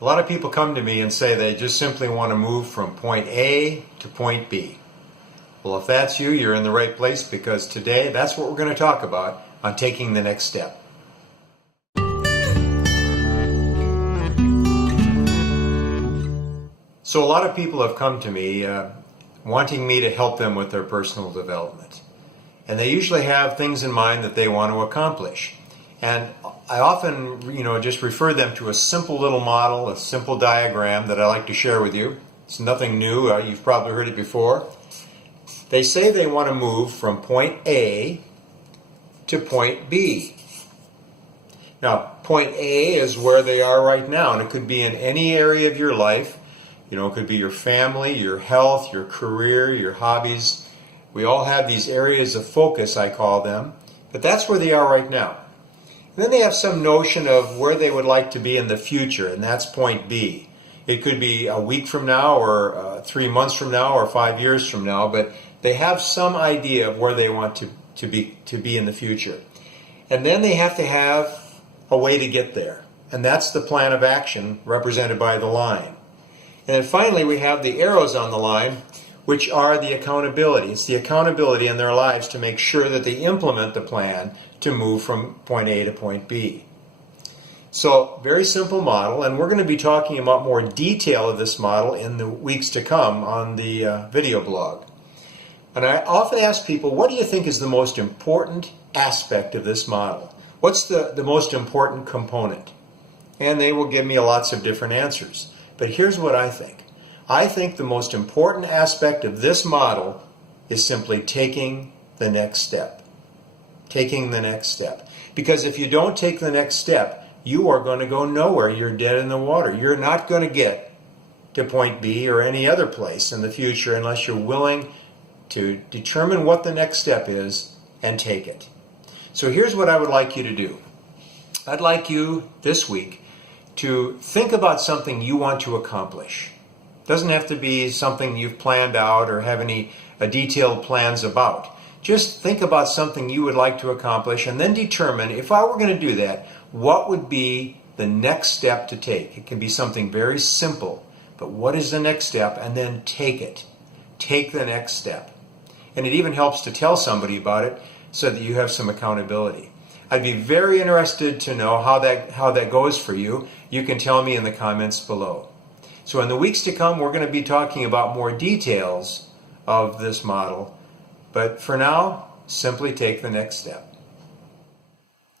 A lot of people come to me and say they just simply want to move from point A to point B. Well, if that's you, you're in the right place, because today that's what we're going to talk about on taking the next step. So a lot of people have come to me wanting me to help them with their personal development. And they usually have things in mind that they want to accomplish. And I often, just refer them to a simple little model, a simple diagram that I like to share with you. It's nothing new. You've probably heard it before. They say they want to move from point A to point B. Now, point A is where they are right now, and it could be in any area of your life. It could be your family, your health, your career, your hobbies. We all have these areas of focus, I call them, but that's where they are right now. And then they have some notion of where they would like to be in the future, and that's point B. It could be a week from now, or 3 months from now, or 5 years from now, but they have some idea of where they want to be in the future. And then they have to have a way to get there, and that's the plan of action represented by the line. And then finally we have the arrows on the line, which are the accountability. It's the accountability in their lives to make sure that they implement the plan to move from point A to point B. So, very simple model, and we're going to be talking about more detail of this model in the weeks to come on the video blog. And I often ask people, what do you think is the most important aspect of this model? What's the most important component? And they will give me lots of different answers. But here's what I think. I think the most important aspect of this model is simply taking the next step. Taking the next step. Because if you don't take the next step, you are going to go nowhere. You're dead in the water. You're not going to get to point B or any other place in the future unless you're willing to determine what the next step is and take it. So here's what I would like you to do. I'd like you this week to think about something you want to accomplish. It doesn't have to be something you've planned out or have any detailed plans about. Just think about something you would like to accomplish and then determine, if I were going to do that, what would be the next step to take. It can be something very simple, but what is the next step? And then take it. Take the next step. And it even helps to tell somebody about it so that you have some accountability. I'd be very interested to know how that goes for you. You can tell me in the comments below. So in the weeks to come, we're going to be talking about more details of this model. But for now, simply take the next step.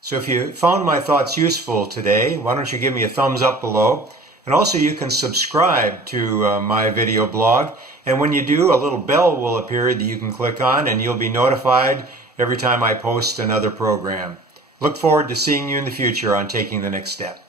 So if you found my thoughts useful today, why don't you give me a thumbs up below? And also you can subscribe to my video blog. And when you do, a little bell will appear that you can click on, and you'll be notified every time I post another program. Look forward to seeing you in the future on Taking the Next Step.